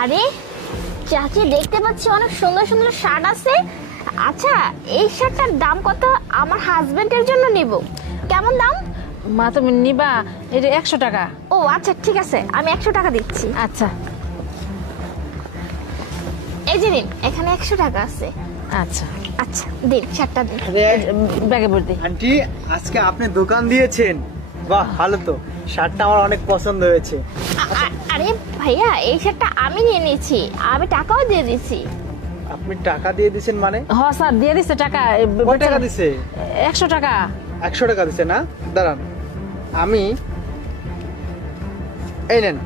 আরে চাচি, দেখতে পাচ্ছি অনেক সুন্দর সুন্দর শার্ট আছে। আচ্ছা, এই শার্টটার দাম কত? আমার হাজবেন্ডের জন্য নিব। কেমন দাম? মা তুমি নিবা? এটা 100 টাকা। ও আচ্ছা, ঠিক আছে, আমি 100 টাকা দিচ্ছি। আচ্ছা এই যে নিন, এখানে 100 টাকা আছে। আচ্ছা আচ্ছা দিন, শার্টটা দিন। ব্যাগে ভরে দিই। আন্টি, আজকে আপনি দোকান দিয়েছেন, বাহ ভালো তো। শার্টটা আমার অনেক পছন্দ হয়েছে। আরে ভাইয়া, এই শার্টটা আমি নিয়ে নিয়েছি, আমি টাকাও দিয়ে দিয়েছি। আপনি টাকা দিয়ে দিয়েছেন মানে? হ স্যার, দিয়ে দিছে টাকা। কয় টাকা দিছে? 100 টাকা। 100 টাকা দিছে না? দাঁড়ান, আমি এই নেন,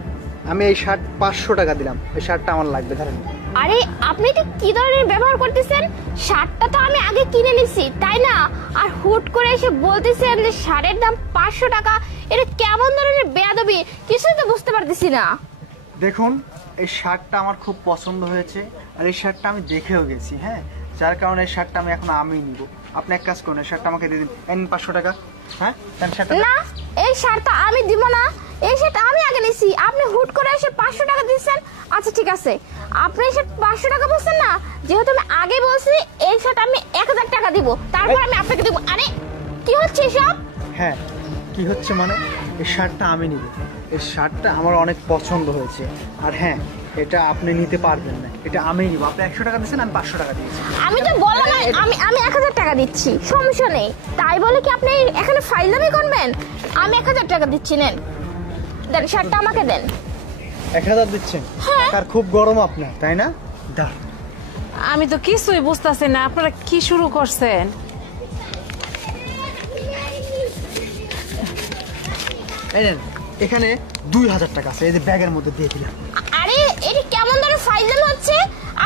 আমি এই শার্ট 500 টাকা দিলাম। এই শার্টটা আমার লাগবে, ধরেন। আরে আপনি এটা কি ধরনের ব্যবহার করতেছেন? শার্টটা তো আমি আগে কিনে নিছি, তাই না? আর হুট করে এসে বলতেছেন যে শার্টের দাম 500 টাকা। এটা কেমন ধরনের বেয়াদবি, কিছুই তো বুঝতে পারতেছি না। দেখুন, এই শার্টটা আমার খুব পছন্দ হয়েছে, আর এই শার্টটা আমি দেখেও গেছি, হ্যাঁ, যার কারণে এই শার্টটা আমি এখন নিব। আপনি এক কাজ করুন, এই শার্টটা আমাকে দিয়ে দিন। এই 500 টাকা। হ্যাঁ, না, এই শার্টটা আমি দিব না। এই শার্ট আমি আগে নিছি, আপনি হুট করে এসে 500 টাকা দিচ্ছেন। আচ্ছা ঠিক আছে, আপনি এই শার্ট 500 টাকা বলছেন না, যেহেতু আমি আগে বলছি এই শার্ট আমি 1000 টাকা দিব, তারপর আমি আপনাকে দেবো। আরে কি হচ্ছে সব? হ্যাঁ, কি হচ্ছে মানে? এই শার্টটা আমি নিব। এই শার্টটা আমার অনেক পছন্দ হয়েছে, আর হ্যাঁ, এটা আপনি নিতে পারবেন না, এটা আমি নিব। আপনি 100 টাকা দিয়েছেন, আমি 500 টাকা দিয়েছি। আমি তো বললাম আমি 1000 টাকা দিচ্ছি, সমস্যা নেই। তাই বলে কি আপনি এখানে ফাইজলামি করবেন? আমি 1000 টাকা দিচ্ছি, নেন দেন, শার্টটা আমাকে দেন। 1000 দিচ্ছেন? হ্যাঁ। আর খুব গরম আপনার, তাই না? দাঁড়, আমি তো কিছুই বুঝতেছি না, আপনারা কি শুরু করছেন? এই নেন, এখানে 2000 টাকা আছে, এই যে ব্যাগের মধ্যে দিয়ে দিলাম। আরে এটা কেমন ধরনের ফাইজলামি হচ্ছে?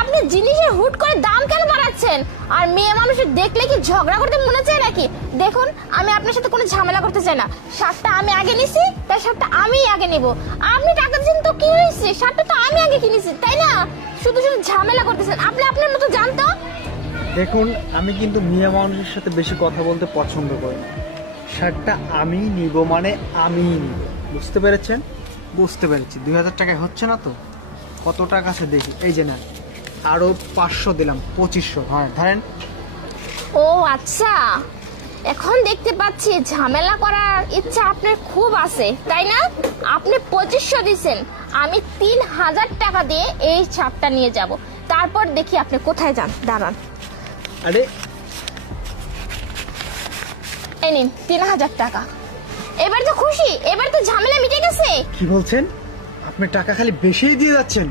আপনি জিনিসের হুট করে দাম কেন বাড়াচ্ছেন? আর মেয়ে মানুষের দেখলে কি ঝগড়া করতে মনে চায় নাকি? দেখুন, আমি আপনার সাথে কোনো ঝামেলা করতে চাই না। শার্টটা আমি আগে নিছি, তাই শার্টটা আমি আগে নেব। আপনি টাকা দিন তো কি হয়েছে? শার্টটা তো আমি আগে কিনেছি, তাই না? শুধু শুধু ঝামেলা করতেছেন। আপনি আপনার মতো জানতো। দেখুন, আমি কিন্তু মেয়ে মানুষের সাথে বেশি কথা বলতে পছন্দ করি না। শার্টটা আমি নিব মানে আমিই নিব, বুঝতে পেরেছেন? বুঝতে পেরেছি। 2000 টাকায় হচ্ছে না তো, কত টাকা আছে দেখি। এই যে না, আরো 500 দিলাম, 2500। হ্যাঁ ধরেন। ও আচ্ছা, এখন দেখতে পাচ্ছি ঝামেলা করার ইচ্ছা আপনার খুব আছে, তাই না? আপনি 2500 দিচ্ছেন, আমি 3000 টাকা দিয়ে এই শার্টটা নিয়ে যাব। তারপর দেখি আপনি কোথায় যান। দাঁড়ান, আরে এই নিন 3000 টাকা। এবার তো খুশি? এবার তো ঝামেলা মিটে গেছে। কি বলছেন? আপনি টাকা খালি বেশিই দিয়ে যাচ্ছেন।